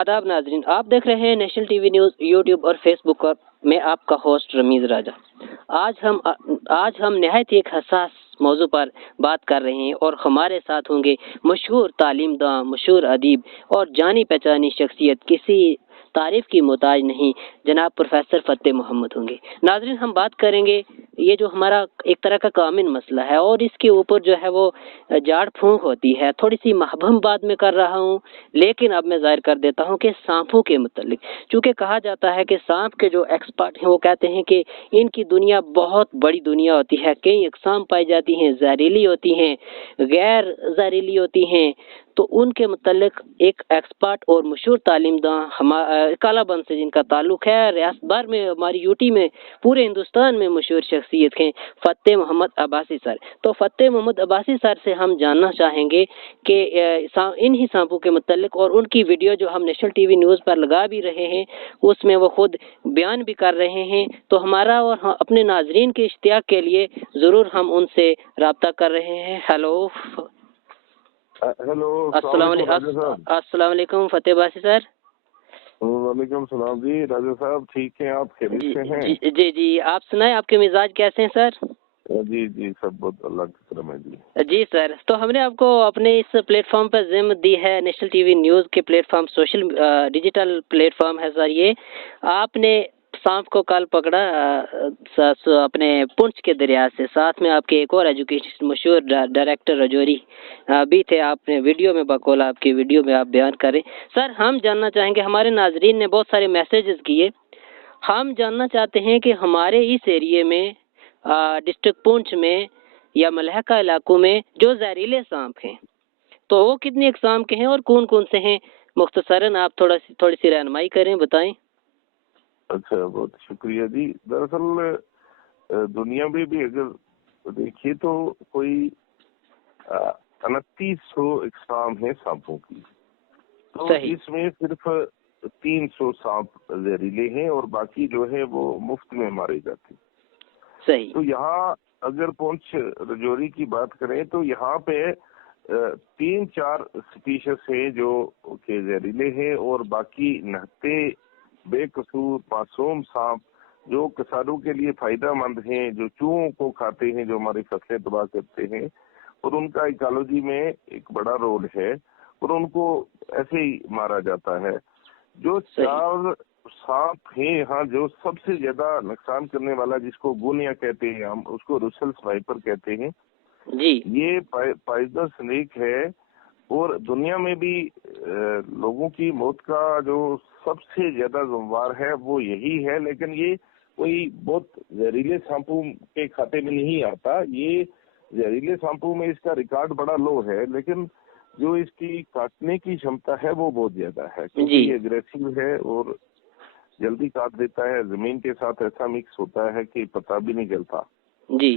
आदाब नाजरीन, आप देख रहे हैं नेशनल टीवी न्यूज़ यूट्यूब और फेसबुक पर। मैं आपका होस्ट रमीज़ राजा। आज हम नहायत ही एक हसास मौजू पर बात कर रहे हैं और हमारे साथ होंगे मशहूर तालीमदा, मशहूर अदीब और जानी पहचानी शख्सियत, किसी तारीफ की मोहताज नहीं, जनाब प्रोफेसर फतेह मोहम्मद होंगे। नाजरीन, हम बात करेंगे ये जो हमारा एक तरह का कामिन मसला है और इसके ऊपर जो है वो झाड़ फूंक होती है। थोड़ी सी महबम बात में कर रहा हूँ, लेकिन अब मैं जाहिर कर देता हूँ कि सांपों के मुतल्लिक, चूंकि कहा जाता है कि सांप के जो एक्सपर्ट हैं वो कहते हैं कि इनकी दुनिया बहुत बड़ी दुनिया होती है। कई अक़साम पाई जाती हैं, जहरीली होती हैं, गैर जहरीली होती हैं। तो उनके मुतल्लिक एक एक्सपर्ट और मशहूर तालीमदा कालाबंद से जिनका ताल्लुक है, रियासत भर में, हमारी यूटी में, पूरे हिंदुस्तान में मशहूर शख्सियत हैं फतेह मोहम्मद अब्बासी सर। तो फतेह मोहम्मद अब्बासी सर से हम जानना चाहेंगे कि इन्हीं सांपों के मुतल्लिक, और उनकी वीडियो जो हम नेशनल टीवी न्यूज़ पर लगा भी रहे हैं उसमें वो खुद बयान भी कर रहे हैं। तो हमारा और अपने नाजरीन के इश्तियाक के लिए ज़रूर हम उनसे रब्ता कर रहे हैं। हेलो अस्सलाम वालेकुम फतेह अब्बासी सर। वालेकुम सलाम जी। राजा साहब ठीक हैं? आप खैरियत से हैं? जी जी जी, आप सुनाए, आपके मिजाज कैसे हैं सर? जी जी, सब बहुत अल्लाह की करम है जी। जी सर, तो हमने आपको अपने इस प्लेटफॉर्म पर जिम्म दी है, नेशनल टीवी न्यूज़ के प्लेटफॉर्म, सोशल डिजिटल प्लेटफॉर्म है सर ये। आपने सांप को कल पकड़ा अपने पुंछ के दरिया से, साथ में आपके एक और एजुकेशन मशहूर डायरेक्टर रजौरी भी थे। आपने वीडियो में बकौल आपकी वीडियो में आप बयान करें। सर, हम जानना चाहेंगे, हमारे नाजरीन ने बहुत सारे मैसेजेस किए, हम जानना चाहते हैं कि हमारे इस एरिए में, डिस्ट्रिक्ट पुंछ में या मलहका इलाकों में जो जहरीले सांप हैं, तो वो कितनी अक़साम के हैं और कौन कौन से हैं? मुख्तसरन आप थोड़ी सी रहनुमाई करें, बताएं। अच्छा, बहुत शुक्रिया जी। दरअसल दुनिया में भी अगर देखिए तो कोई 2900 अक़साम है सांपों की। तो इसमें सिर्फ 300 सांप जहरीले हैं और बाकी जो है वो मुफ्त में मारे जाते हैं। सही। तो यहाँ अगर पुंछ रजौरी की बात करें तो यहाँ पे 3-4 स्पीशीज है जो के जहरीले हैं और बाकी नहते बेकसूर मासूम सांप जो किसानों के लिए फायदेमंद हैं, जो चूहों को खाते हैं, जो हमारी फसलें तबाह करते हैं, और उनका इकोलॉजी में एक बड़ा रोल है और उनको ऐसे ही मारा जाता है। जो 4 सांप है यहाँ जो सबसे ज्यादा नुकसान करने वाला, जिसको गोनिया कहते हैं, हम उसको रुसेल्स वाइपर कहते हैं जी। ये पॉइजनस स्नेक है और दुनिया में भी लोगों की मौत का जो सबसे ज्यादा जिम्मेवार है वो यही है। लेकिन ये कोई बहुत जहरीले सांपों के खाते में नहीं आता। ये जहरीले सांपों में इसका रिकॉर्ड बड़ा लो है, लेकिन जो इसकी काटने की क्षमता है वो बहुत ज्यादा है, क्योंकि ये अग्रेसिव है और जल्दी काट देता है। जमीन के साथ ऐसा मिक्स होता है कि पता भी नहीं चलता जी।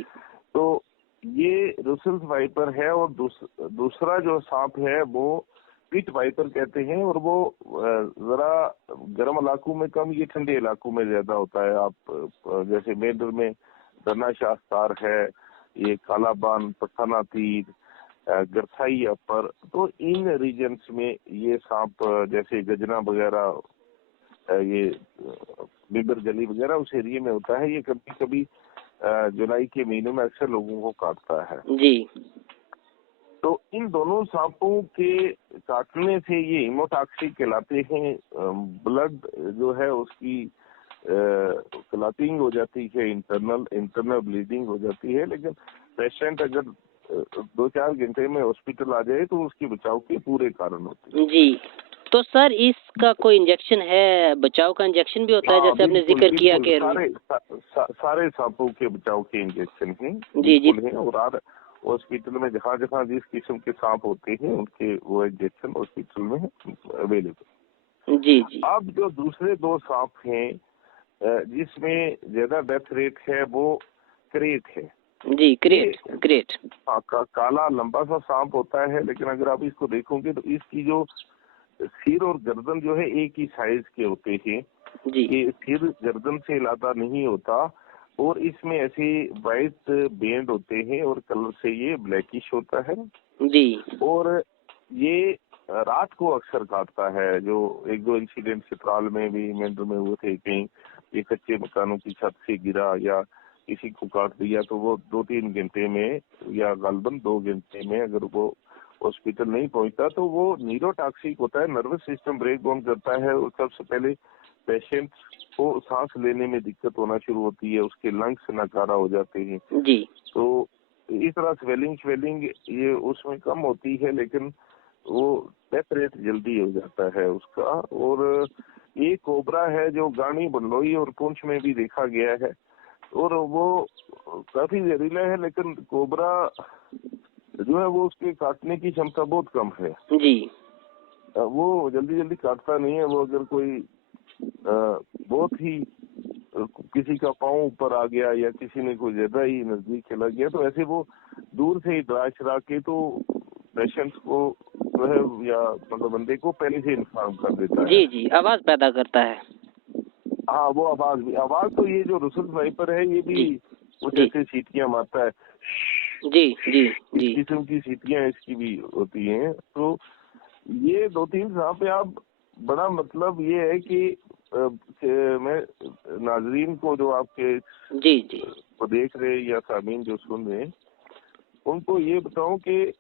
तो ये रुसेल्स वाइपर है। और दूसरा जो सांप है वो पिट वाइपर कहते हैं और वो जरा गर्म इलाकों में कम, ये ठंडे इलाकों में ज्यादा होता है। आप जैसे मेंढर में दना शास्तार है, ये कालाबान, पठाना तीर, गरसाई अपर, तो इन रीजन्स में ये सांप, जैसे गजना वगैरह, ये बिबर गली वगैरह उस एरिया में होता है। ये कभी कभी जुलाई के महीनों में अक्सर लोगों को काटता है जी। तो इन दोनों सांपों के काटने से ये हीमोटॉक्सिक कहलाते हैं। ब्लड जो है उसकी क्लॉटिंग हो जाती है, इंटरनल ब्लीडिंग हो जाती है। लेकिन पेशेंट अगर 2-4 घंटे में हॉस्पिटल आ जाए तो उसकी बचाव के पूरे कारण होते हैं। जी। तो सर, इसका कोई इंजेक्शन है, बचाव का इंजेक्शन भी होता है, जैसे आपने जिक्र किया कि सारे सांपों के बचाव के इंजेक्शन हैं। जी जी। हैं और हॉस्पिटल में जहाँ जहाँ जिस किस्म के सांप होते हैं उनके वो इंजेक्शन हॉस्पिटल में अवेलेबल। जी जी। अब जो दूसरे 2 सांप हैं जिसमें ज्यादा डेथ रेट है वो क्रेट है। जी, क्रेट। काला लंबा सा सांप होता है, लेकिन अगर आप इसको देखोगे तो इसकी जो सिर और गर्दन जो है एक ही साइज के होते हैं। ये सिर गर्दन से ज्यादा नहीं होता और इसमें ऐसे वाइट बैंड होते हैं और कलर से ये ब्लैकिश होता है। जी। और ये रात को अक्सर काटता है। जो एक दो इंसिडेंट चित्राल में भी मेंढर में हुए थे, कहीं ये कच्चे मकानों की छत से गिरा या किसी को काट दिया तो वो 2-3 घंटे में या गालबन 2 घंटे में अगर वो हॉस्पिटल नहीं पहुंचता तो वो न्यूरोटॉक्सिक होता है, नर्वस सिस्टम ब्रेक डाउन करता है और सबसे पहले पेशेंट को सांस लेने में दिक्कत होना शुरू होती है, उसके लंग्स नकारा हो जाते हैं जी। तो इस तरह स्वेलिंग ये उसमें कम होती है, लेकिन वो डेथ रेट जल्दी हो जाता है उसका। और ये कोबरा है जो गानी, बंडलोई और पुंछ में भी देखा गया है और वो काफी जहरीला है, लेकिन कोबरा जो है वो उसके काटने की क्षमता बहुत कम है जी। वो जल्दी काटता नहीं है। वो अगर कोई बहुत ही किसी का पाँव ऊपर आ गया या किसी ने कोई ज्यादा ही नजदीक चला गया तो ऐसे वो दूर से ही डरा चरा के तो पेशेंट को जो है या मतलब बंदे को पहले से इन्फॉर्म कर देता है। जी जी, आवाज पैदा करता है। हाँ, वो आवाज तो ये जो रुसल स्नाइपर है ये भी कुछ ऐसे सीटियां मारता है। जी जी जी। इस किस्म की सीटियां इसकी भी होती हैं। तो ये 2-3 सांप आप बड़ा मतलब ये है कि मैं नाजरीन को जो आपके जी जी को देख रहे या सामीन जो सुन रहे उनको ये बताऊं कि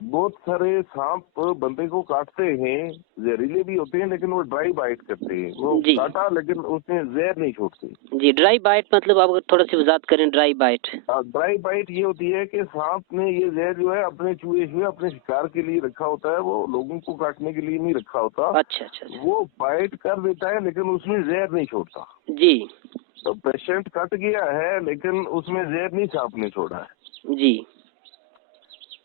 बहुत सारे सांप बंदे को काटते हैं, जहरीले भी होते हैं लेकिन वो ड्राई बाइट करते हैं। वो काटा लेकिन उसमें जहर नहीं छोड़ते। जी, ड्राई बाइट मतलब आप अगर थोड़ा सी वजाहत करें। ड्राई बाइट ये होती है कि सांप ने ये जहर जो है अपने चूहे अपने शिकार के लिए रखा होता है, वो लोगों को काटने के लिए नहीं रखा होता। अच्छा अच्छा अच्छा। वो बाइट कर देता है लेकिन उसमें जहर नहीं छोड़ता। जी। तो पेशेंट कट गया है लेकिन उसमें जहर नहीं सांप ने छोड़ा है। जी।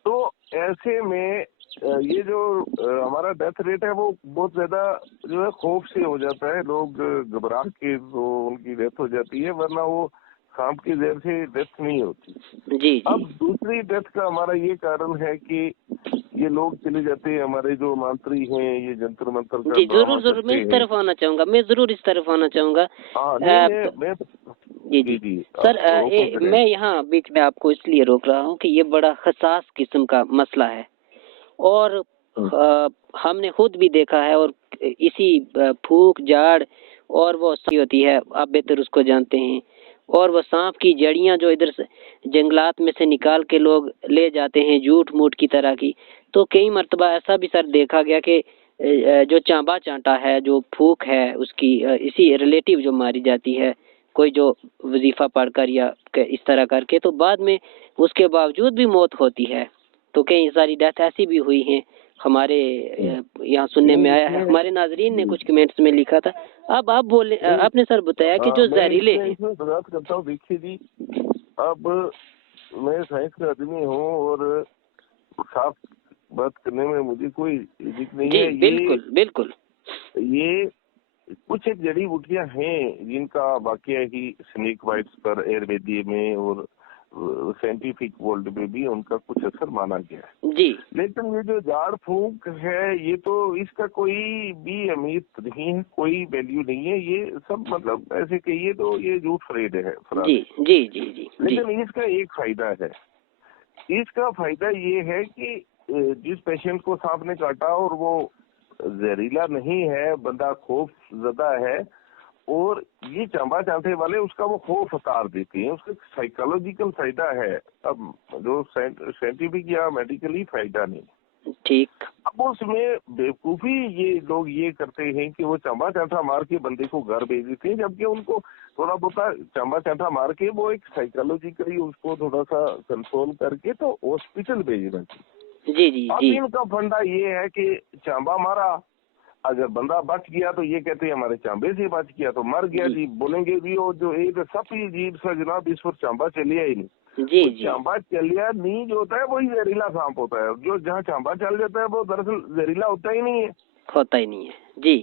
तो ऐसे में ये जो हमारा डेथ रेट है वो बहुत ज्यादा जो है खौफ से हो जाता है। लोग घबरा के तो उनकी डेथ हो जाती है, वरना वो सांप के जहर से डेथ नहीं होती। जी। अब दूसरी डेथ का हमारा ये कारण है कि ये लोग चले जाते हैं, हमारे जो मंत्री हैं ये जंतर मंतर का जी जरूर मैं इस तरफ आना चाहूंगा। जी सर, मैं यहाँ बीच में आपको इसलिए रोक रहा हूँ कि ये बड़ा हसास किस्म का मसला है और हमने खुद भी देखा है और इसी फूक झाड़ और वो होती है, आप बेहतर उसको जानते हैं, और वो सांप की जड़ियां जो इधर से जंगलात में से निकाल के लोग ले जाते हैं झूठ मूठ की तरह की। तो कई मर्तबा ऐसा भी सर देखा गया कि जो चांबा चांटा है, जो फूक है उसकी इसी रिलेटिव जो मारी जाती है, कोई जो वजीफा पढ़कर या इस तरह करके, तो बाद में उसके बावजूद भी मौत होती है। तो कई सारी डेथ ऐसी भी हुई हैं हमारे यहाँ सुनने में आया है। हमारे नाजरीन ने कुछ कमेंट्स में लिखा था। अब आप बोले, आपने सर बताया कि जो जहरीले हैं। बात करता हूँ, देखिए जी, अब मैं साइंस का आदमी हूँ और साफ बात करने में मुझे कोई हिचक नहीं है। बिल्कुल ये कुछ एक जड़ी बूटियां हैं जिनका वाकया ही स्नेक बाइट्स पर आयुर्वेद में और साइंटिफिक वर्ल्ड में भी उनका कुछ असर माना गया है जी। लेकिन ये जो झाड़ फूंक है ये तो इसका कोई भी अहमियत नहीं है, कोई वैल्यू नहीं है। ये सब मतलब ऐसे कहिए तो ये झूठ फरेड है। जी। लेकिन इसका एक फायदा है। इसका फायदा ये है कि जिस पेशेंट को सांप ने काटा और वो जहरीला नहीं है, बंदा खौफ ज़्यादा है और ये चांबा चांटे वाले उसका वो खौफ उतार देते हैं, उसका साइकोलॉजिकल फायदा है। अब जो साइंटिफिक या मेडिकली फायदा नहीं। ठीक। अब उसमें बेवकूफी ये लोग ये करते हैं कि वो चांबा चांटा मार के बंदे को घर भेज देते हैं, जबकि उनको थोड़ा बहुत चांबा चांटा मार के वो एक साइकोलॉजिकली उसको थोड़ा सा कंट्रोल करके तो हॉस्पिटल भेजना चाहिए। जी। अब इनका फंडा ये है कि चांबा मारा, अगर बंदा बच गया तो ये कहते हैं हमारे चांबे से बच गया, तो मर गया जी बोलेंगे भी। वो जो एक सब अजीब सा जनाब, इस पर चांबा चलिया ही नहीं। जी। चांबा चलिया नहीं जो होता है वही जहरीला सांप होता है। जो जहाँ चांबा चल जाता है वो दरअसल जहरीला होता ही नहीं है। जी।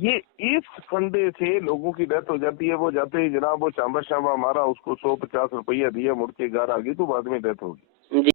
ये इस फंडे से लोगों की डेथ हो जाती है। वो जाते ही जनाब वो चांबा मारा, उसको 100-50 रुपया दिया, मुड़ के घर आ गई तो बाद में डेथ होगी।